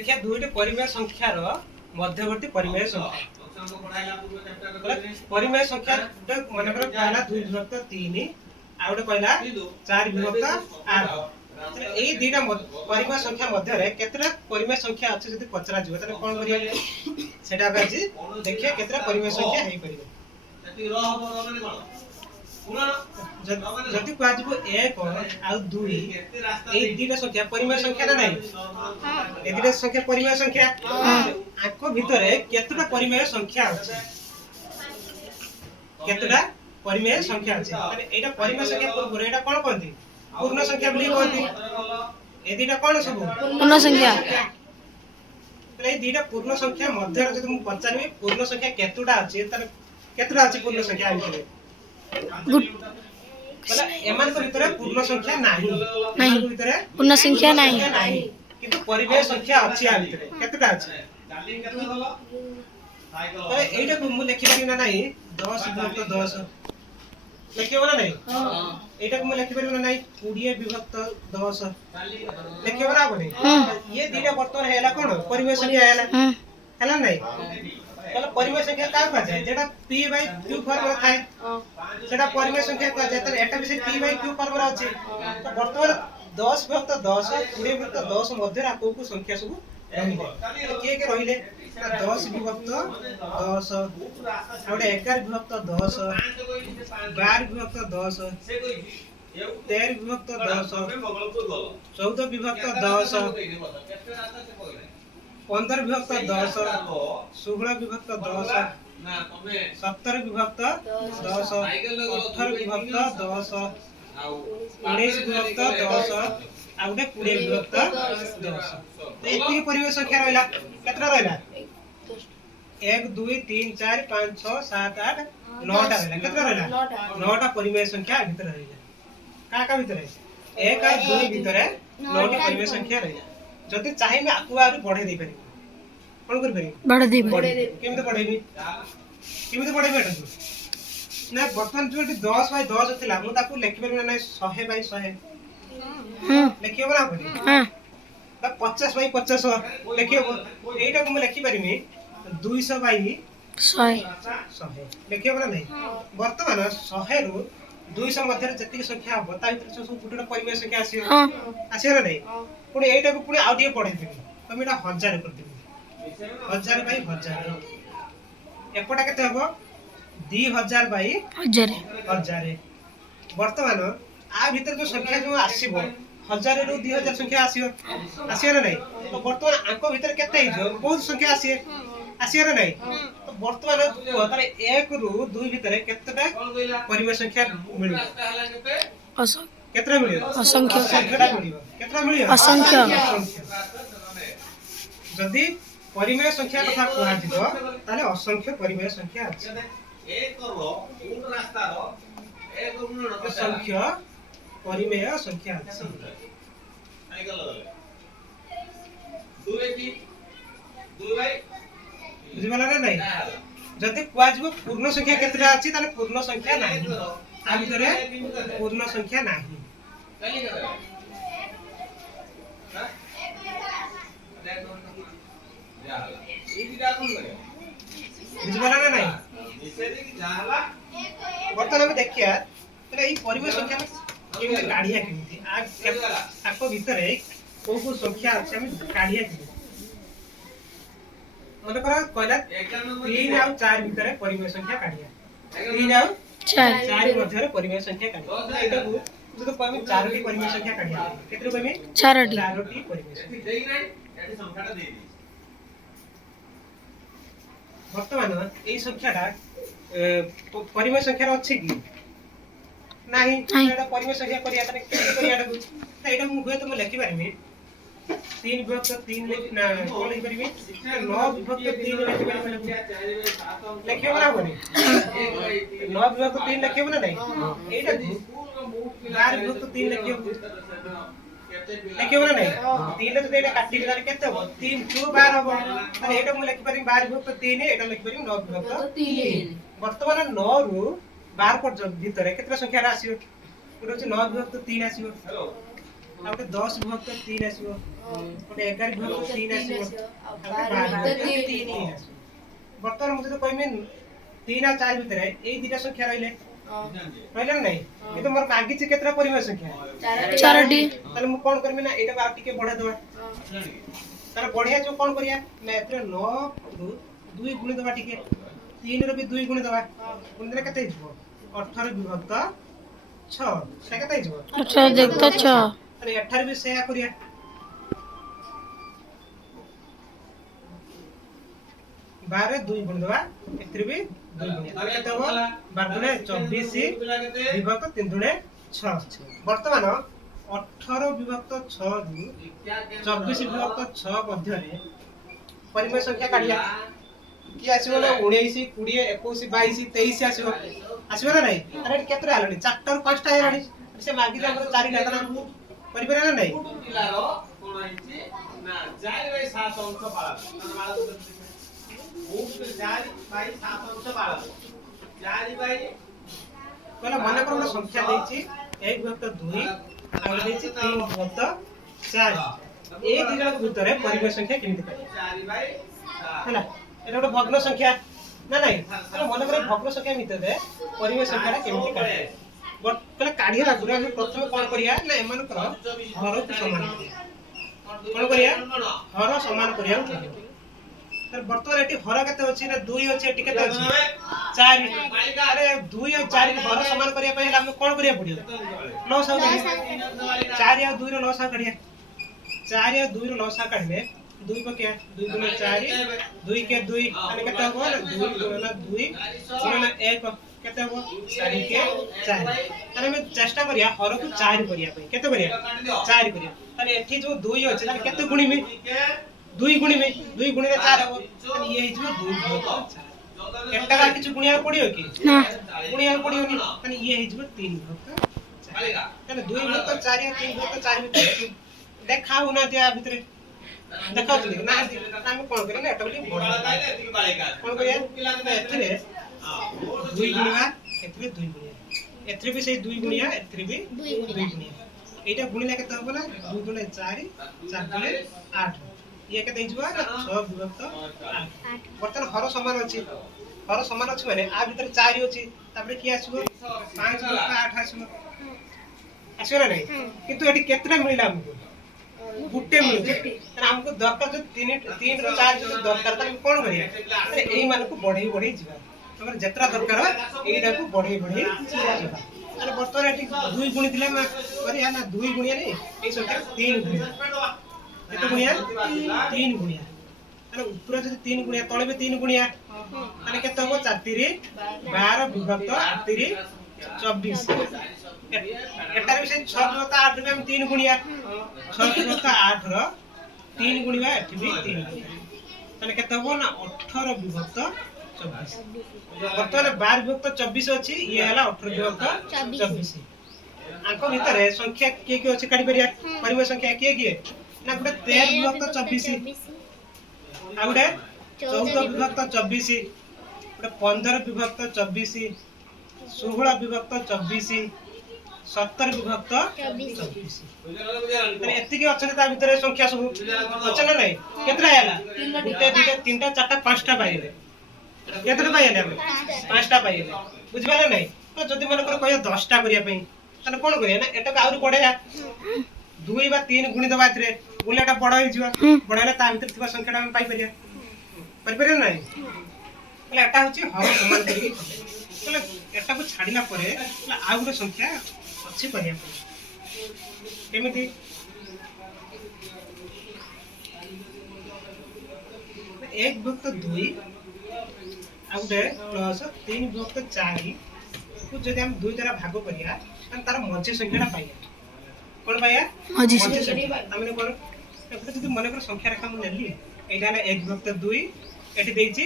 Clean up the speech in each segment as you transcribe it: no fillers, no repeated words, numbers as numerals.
देखिए दुईटी परिमेय संख्यार मध्यवर्ती परिमेय संख्या परिमेय संख्या मन कर कहला 2 विभक्त 3 आ गोटे कहला 4 विभक्त 8 एई दुईटा परिमेय संख्या मध्य रे केतरा परिमेय संख्या अछि जति पचरा जिवो तने कोन करिया सेटा बाजी देखिए केतरा परिमेय संख्या हेई परिबो जति र हबो माने कोन जति कहजिबो 1 आ 2 एई दुईटा संख्या परिमेय संख्या ना नाही ए दुईटा संख्या परिमेय संख्या आको भितरे केतरा परिमेय संख्या अछि केतरा परिमेय संख्या अछि माने एटा परिमेय संख्या पूर्व एटा कोन कहंती पूर्ण संख्या बोली कहंती ए दुईटा कोन सब पूर्ण संख्या ए दुईटा पूर्ण संख्या मध्य रे जदि मु पचारबी पूर्ण संख्या केतुटा अछि त केतरा अछि पूर्ण संख्या भितरे मतलब एमान को भितरे पूर्ण संख्या नाही नहीं भितरे पूर्ण संख्या नहीं किंतु परिमेय संख्या अछि आ भितरे केतुटा अछि तो एटा को मु लिखि पारि ना नाही 10 विभक्त 10 लिखियो ना नाही एटा को मु लिखि पारि ना नाही 20 विभक्त 10 लिखियो ना बने ये दुईटा वर्तमान हैला कोन परिमेय संख्या हैला नाही कहला परिमेय संख्या का कहा जाय जेटा p बाय q फॉर्म रे थाए सेटा परिमेय संख्या कहा जाय त एटा भी p बाय q फॉर्म रे अछि तो वर्तमान 10 विभक्त 10 20 विभक्त 10 मध्य रा को संख्या सब रहिले के रहिले 10 विभक्त 10 आउडे 11 विभक्त 10 12 विभक्त 10 13 विभक्त 10 14 विभक्त 10 15 विभक्त 10 16 विभक्त 10 17 विभक्त 10 18 विभक्त 10 19 विभक्त 10 आउडे 20 विभक्त 10 एति परिमेय संख्या रहला केतरा रहला 1 2 3 4 5 6 7 8 9 टा रहला केतरा रहला 9 टा परिमेय संख्या भीतर रहला का भीतर 1 और 2 भीतर 9 टी परिमेय संख्या रहला जति चाहे मैं आकु आरो बढ़े दे पारी कोन कर पारी बढ़े दे केमते बढ़ेबी एटा ना वर्तमान जो 10 बाय 10 थिला मु ताकू लिखि पारी ना 100 बाय 100 लिखियो बरा पड़ी हां 50 बाय 50 लिखियो एटा को मैं लिखि पारिमी 200 बाय 100 लिखियो बरा नहीं वर्तमान 100 रु 200 मध्य जति संख्या हो ता भीतर सब गुटे परिमेय संख्या आसीयो आसीयो ना नहीं पुणी एटा को पुणी आउटिए पढे देबी तमे एटा 1000 कर देबी 1000 बाय 1000 एपटा केते हबो 2000 बाय 1000 वर्तमान आ भीतर जो संख्या जो आसीबो 1000 रु 2000 संख्या आसीयो ना नहीं तो वर्तमान आंको भीतर केते हिजो बहुत संख्या आसीए ना नहीं तो वर्तमान तारे 1 रु 2 भीतर केतेटा परिमेय संख्या मिलु केतरा मिलियो असंख्य संख्याटा मिलियो केतरा मिलियो असंख्य जदी परिमेय संख्या कथा कोहा दिबो ताले असंख्य परिमेय संख्या अछि 1 रो पूर्ण रास्ता रो 1 रो असंख्य परिमेय संख्या अछि आई गल 2 बाय बुझिबला ना नहीं जदी कोहा दिबो पूर्ण संख्या केतरा अछि ताले पूर्ण संख्या नाही आ भितरे पूर्ण संख्या नाही बुझिबला ना नहीं वर्तमान हम देखिया तले ई परिमेय संख्या केमते काढिया केमती आको भितरे को संख्या अछि हम काढिया केमती मन करा कहला 3 और 4 भितरे परिमेय संख्या काढिया 3 और 4 मध्य परिमेय संख्या काढिया एटा को तो कहमी 4 टी परिमेय संख्या काढिया केतरे कहमी 4 टी परिमेय संख्या देई नै एटी संख्याटा देई दी वर्तमान ए संख्याटा परिमेय संख्या अछि कि नाही एटा परिमेय संख्या करिया तने केते करियाटा को एटा मु हुए तो म लिखि पारिमी 3 विभक्त 3 ना कोन लिखि पारिमी 9 विभक्त 3 लिखि पारिमी लिखियो ना बनी 9 विभक्त 3 लिखियो ना नहीं एटा 12 विभक्त 3 लिखियो लिखियो ना नहीं 3 ले तो एटा काटी के केते हो 3 2 12 हो अरे एटा मु लिखि पारिमी 12 विभक्त 3 एटा लिखि पारिमी 9 विभक्त 3 वर्तमान 9 रु 12 पर भीतर केतरा संख्या आसीयो गुटे 9 विभक्त 3 आसीयो गोटे 10 विभक्त 3 आसीबो गोटे 11 विभक्त 3 आसीबो गोटे 12 विभक्त 3 आसीबो बर्तमान मुझे तो कहमे 3 और 4 भितर ए दुटा संख्या रहले रहले नै किंतु मोर मागी छि केतरा परिमेय संख्या 4टी ताले मु कोन करबी ना एटा बा टिके बढ़ा दवा ताले बढ़िया जो कोन करिया ना एतरे 9 रु 2 गुणी दवा टिके 3 रो भी 2 गुणी दवा गुणी देले केते हिजबो 18 विभक्त 6 से केते हिजबो 18 देखता 6 अरे 18 भी सेया करिया 12 2 गुणी दवा एतरे भी 2 गुणी ताले केते हो 12 दुने 24 विभक्त 3 दुने 6 वर्तमान 18 विभक्त 6 रु 24 विभक्त 6 मध्यरे परिमेय संख्या काढिया कि आसीबो ना 19 20 21 22 23 आसीबो आसीबो ना नै अरे केतरा आलनी 4 टा 5 टा आलनी से मागी हमर 4 टा तना परिमेय ना नै पिलारो कोन आइछि ना 4 बाय 7 अंक पाला माला तो वो 4 बाय 7 अंक पाला 4 बाय कहला माने कोन संख्या दैछि 1 विभक्त 2 और दैछि 3 विभक्त 4 ए दिगल भितरे परिमेय संख्या केमिति काढी 4 बाय हैला এটা একটা ভগ্ন সংখ্যা না নাই তাহলে মনে করে ভগ্ন সংখ্যা ভিতরে পরিমেয় সংখ্যাটা কেমতি কাটে তাহলে কাঢ়িয়া রাখুরা আমি প্রথমে কোন করিয়া না এমানকৰ হরକୁ সমান কোন করিয়া হর সমান করিয়া তাহলে বর্তমান এটি হর কেতে আছে না 2 আছে এটি কেতে আছে 4 আরে 2 और 4 के हर समान करिया पहिले हम कोन करिया पडियो 9 सौ 4 और 2 रो 9 सौ करिया 4 और 2 रो 9 सौ काढले 2 को क्या 2 गुना 4 2 के 2 माने केते हो ना 2 गुना 2 गुना 1 केते हो 4 के 4 तारे हम चेष्टा करिया हर को 4 करिया पई केते करिया 4 करिया तारे एठी जो 2 अछि तारे केते गुणी में 2 गुणी में 2 गुणी रे 4 हो तारे ये हिजो 2 विभक्त 4 एटा का किछु गुणिया पडियो कि ना गुणिया पडियो नि तारे ये हिजो 3 विभक्त 4 तारे 2 विभक्त 4 या 3 विभक्त 4 भितर देखाउ ना दिया भितर देखा तो ना हम कोन करे ना एटा बोली बड़ा कोन करे एथरे 2 गुणिया एथरे 2 गुणिया एथरे भी से 2 गुणिया एथरे भी 2 गुणिया एटा गुणिला केते हो ना 2 गुणे 4 4 गुणे 8 ये केते हिजबा ना 6 विभक्त 8 बर्तन हर समान अछि माने आ भीतर 4 अछि तापर की आसीबो 5 विभक्त 8 आसीबो आसीबो नै किंतु एटी केतरा मिलला हमको गुट्टे मिलुचे त हमको दरकार जो 3 रो 4 जो दरकार त हम कोन करिया अरे एई मान को बढ़ी जिबा हमर जत्रा दरकार एईटा को बढ़ी जिबा अरे बर्तमान एटी 2 गुणी दिला ना करिया ना 2 गुणिया नै एई संख्या 3 गुणिया एतो गुणिया 3 गुणिया अरे ऊपर जो 3 गुणिया तळे भी 3 गुणिया माने केते हो 4 3 12 विभक्त 8 3 24 एटार भी से 6 विभक्त 8 रे हम 3 गुणिया 6 विभक्त 8 रो 3 गुणिया एठी भी 3 माने केते हो ना 18 विभक्त 24 बर्तमान 12 विभक्त 24 अछि ये हला 18 विभक्त 24 आंको भितरे संख्या के अछि काढी परिया परिमेय संख्या के ना गुटे 13 विभक्त 24 आ गुटे 14 विभक्त 24 गुटे 15 विभक्त 24 16 विभक्त 24 17 विभक्त 24 माने एति के अछि ता भितरे संख्या सब अछि ना नै केतरा आला गुटे दुटे तीनटा चारटा पांचटा पाइले केतरा पाइले हम पांचटा पाइले बुझबाले नै तो जदी मन कर कहियो 10टा करिया पई तने कोन करिया ना एटा आउरी बढ़ेया 2 बा 3 गुणी दबा रे गुणेटा बड़ होई जिवा बडले ता भितर थिबा संख्याटा हम पाइ परिया नै એટલે એટા હોची હર સमान કરી એટલે એટા को छाडिला परे એટલે આ ગુડે સંખ્યા ଅଛି પરિયા કેમિતિ 1 विभक्त 2 आ गुडे प्लस 3 विभक्त 4 को जदि हम 2 द्वारा भाग करिया त तार मध्य संख्याटा पाइया कोन पाइया मध्य संख्या हमने कोन एटा जदि मने कर संख्या रेखा हम नेली एटा 1 विभक्त 2 एटी देछि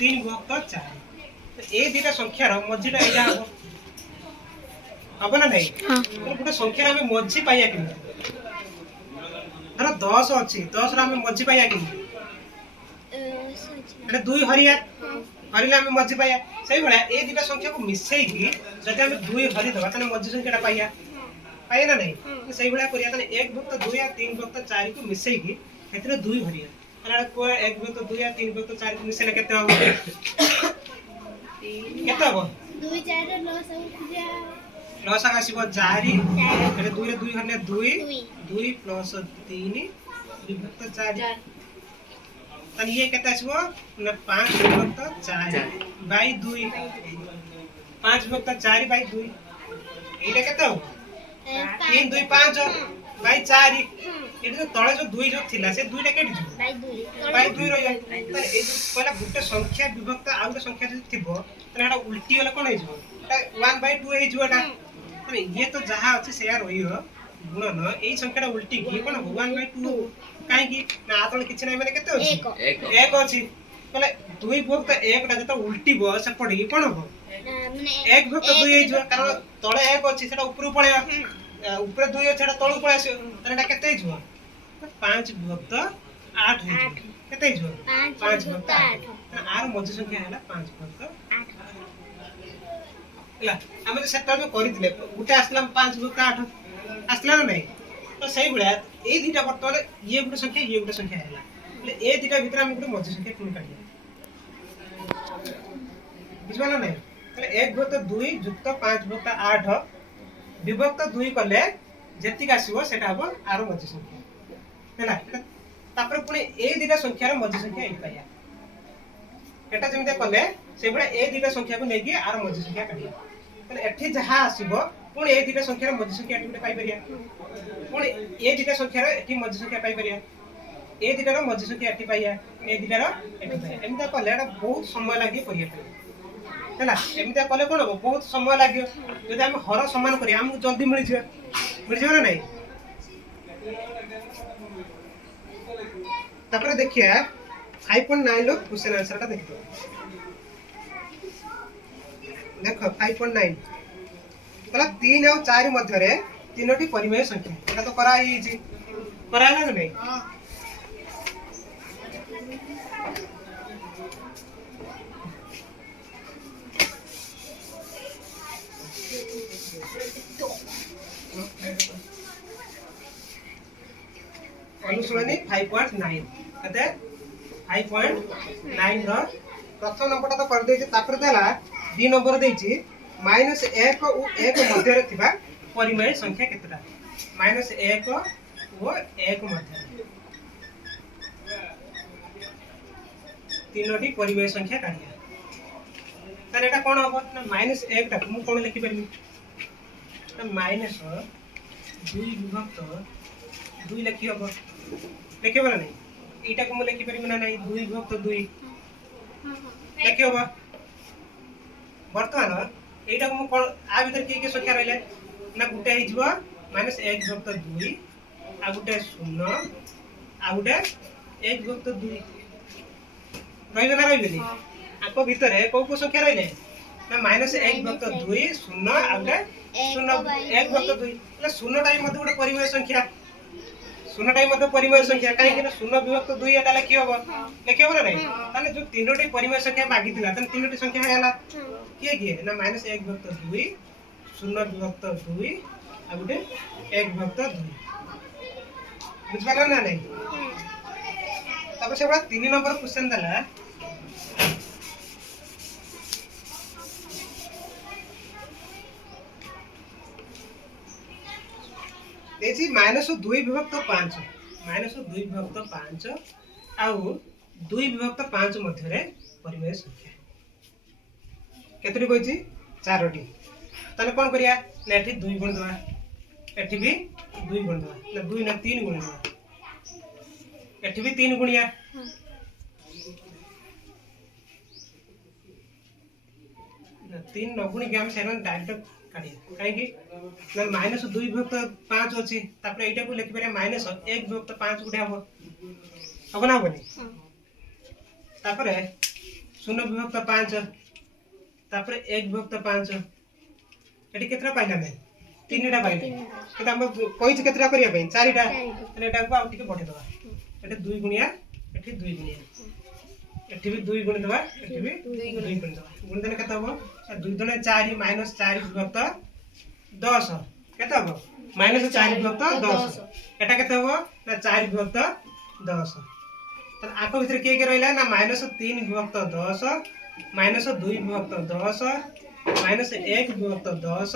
3 विभक्त 4 तो ए दुटा संख्यार मझीटा एटा हबो ना नै हां गोटे संख्यार हम मझी पाइया कि धर 10 अछि 10 रा हम मझी पाइया कि एटा 2 हरिया हरिला हम मझी पाइया सही बडा ए दुटा संख्या को मिसई कि जदि हम 2 हरि दबा तने मझी संख्याटा पाइया पाइए ना नहीं तो सही भाया करिया तने 1 विभक्त 2 या 3 विभक्त 4 को मिसई की एतरे 2 भरिया अरे को 1 विभक्त 2 या 3 विभक्त 4 को मिसैले केते हो केते हो 2 4 लॉस हो जा लॉस आसीबो 4 एटे 2 रे 2 हरले 2 2 प्लस 3 विभक्त 4 तने ये केते आसीबो ना 5 विभक्त 4 बाय 2 5 विभक्त 4 बाय 2 एटा केते हो 3 2 5 बाय 4 एटा जो तळे जो 2 जो थिला से 2 टा केटी जो बाय 2 रह जाय तने ए जो पहिला गुटे संख्या विभक्त आ गुटे संख्या जो थिबो तने एटा उल्टी वाला कोन हे जो 1 बाय 2 हे जो एटा तने ये तो जहा अछि से यार होइयो गुणन एई संख्याटा उल्टी की कोन 1 बाय 2 काहे की ना आतले किछ नै माने केते अछि 1 अछि कहले 2 विभक्त 1 टा जतो उल्टी बो से पड़ी कोन हो माने 1 विभक्त 2 हे जो कारण तळे 1 अछि सेटा ऊपर पळेया ऊपर 2 अछि सेटा तळु पळे आसी तने एटा केते हिजो 5 विभक्त 8 हे केते हिजो 5 विभक्त 8 आर मध्य संख्या हैला 5 विभक्त 8 ला हम सेटा जो करितले गुटे आसला 5 विभक्त 8 आसला ना नहीं तो सही बुढ़ा ए दुटा बर्तमान ये गुटे संख्या हैला ले ए दुटा भीतर हम गुटे मध्य संख्या कोन काढिया बुझबा ना नहीं ले 1 विभक्त 2 युक्त 5 विभक्त 8 विभक्त 2 कले जेतिक आसीबो सेटा हबो आरो मध्य संख्या हैला तापर पुनी ए दुटा संख्यार मध्य संख्या एई पाया एटा जेमिते कले से बडा ए दुटा संख्या को नेकी आरो मध्य संख्या काढिया तले एठी जहा आसीबो पुनी ए दुटा संख्यार मध्य संख्या एठी गुटे पाई परिया पुनी ए दुटा संख्यार एठी मध्य संख्या पाई परिया ए दुटार मध्य संख्या एठी पाइया ए दुटार एठी पाइया एमिता कले एटा बहुत समय लागि परिया हैला एमिता कले कोन हो बहुत समय लागियो जदि हम हर समान करी हमहु जल्दी मिल जियो ना नहीं तापर देखिया 5.9 लो क्वेश्चन आंसर टा देखो देखो 5.9 कला 3 और 4 मध्य रे तीनोटी परिमेय संख्या एटा तो करा ही जी करा ना नहीं हां अनुसरणी 5.9 अते 5.9 रो प्रथम नंबरटा तो कर देछि तापर देला डी नंबर देछि -1 और 1 मध्य रे थिबा परिमेय संख्या केतरा -1 और 1 मध्य तीनोटी परिमेय संख्या काढिया तार एटा कोन हबो ना -1 टा मु कोन लिखि परबी ना -2 विभक्त 2 लिखि हबो लिखे बना नहीं एटा को मु लिखि परबी ना नहीं 2 विभक्त 2 लिखि हबो वर्तमान एटा को मु कोन आ भीतर के संख्या रहले ना गुटे हि जबो -1 विभक्त 2 आ गुटे 0 आ गुटे 1 विभक्त 2 रहिबे ना रहिबे आपको भीतर है को संख्या रहिले ना -1 विभक्त 2 0 आ गुटे 0 1 विभक्त 2 ले 0 टाइम मते गुटे परिमेय संख्या 0 टाइम मते परिमेय संख्या काहे कि 0 विभक्त 2 एटा लिखि हबो ना नहीं ताने जो तीनोटी परिमेय संख्या मागी दिला तने तीनोटी संख्या हैला किए ना -1 विभक्त 2 0 विभक्त 2 आ गुटे 1 विभक्त 2 बुझबाला ना नहीं तब से बड़ा 3 नंबर क्वेश्चन दला देछि -2 विभक्त 5 -2 विभक्त 5 आउ 2 विभक्त 5 मध्य रे परिमेय संख्या केतरी कहछि 4टी ताले कोन करिया ना एठी 2 गुण दवा एठी भी 2 गुण दवा ना 2 ना 3 गुण दवा एठी भी 3 गुणिया ना 3 न गुणी के हम सेरन डायरेक्ट काढी काहे कि ना -2 विभक्त 5 अछि तापर एटा को लिखि परिया -1 विभक्त 5 गुडे हबो हबो ना हबनी तापर 0 विभक्त 5 तापर 1 विभक्त 5 एटी केतरा पाइला नै 3 टा पाइले एटा हम कहिछ केतरा करिया पई 4 टा एटा एटा को आ टिके बढ़े दवा एटा 2 गुणिया एठी 2 गुणिया एठी भी 2 गुण दवा एठी भी 2 गुण दवा गुण देने केता हबो 2 दुने 4 -4 विभक्त 10 केता हबो माइनस 4 विभक्त 10 एटा केते हो ना 4 विभक्त 10 तो आको भितर के रहला ना -3 विभक्त 10 -2 विभक्त 10 -1 विभक्त 10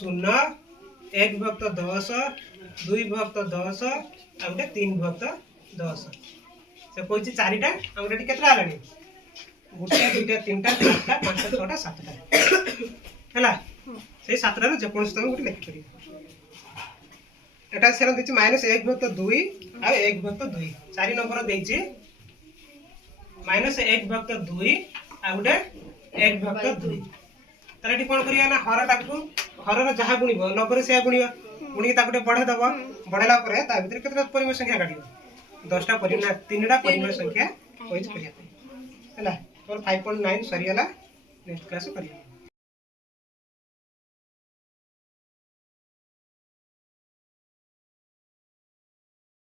0 1 विभक्त 10 2 विभक्त 10 आ गोटे 3 विभक्त 10 से कोइछि चारिटा आ गोटे केतरा आलानी गोटे दुटा तीनटा चारटा पांचटा छटा सातटा हैला से सातटा रे जे कोन तमे गोटे लिखि करी एटा सेरा देछि -1 विभक्त 2 आ 1 विभक्त 2 4 नंबर देछि -1 विभक्त 2 आ गोटे 1 विभक्त 2 तारे एठी कोन करिया ना हरटाकू हरर जहा गुणिबो नंबर से गुणियो गुणी ताकटे बढ़े दबो बढ़ेला परे ता भीतर केतरा परिमेय संख्या काढियो 10 टा परिमेय 3 टा परिमेय संख्या होइछ करिया हैला तोर 5.9 सरियाला नेक्स्ट क्लास करिया।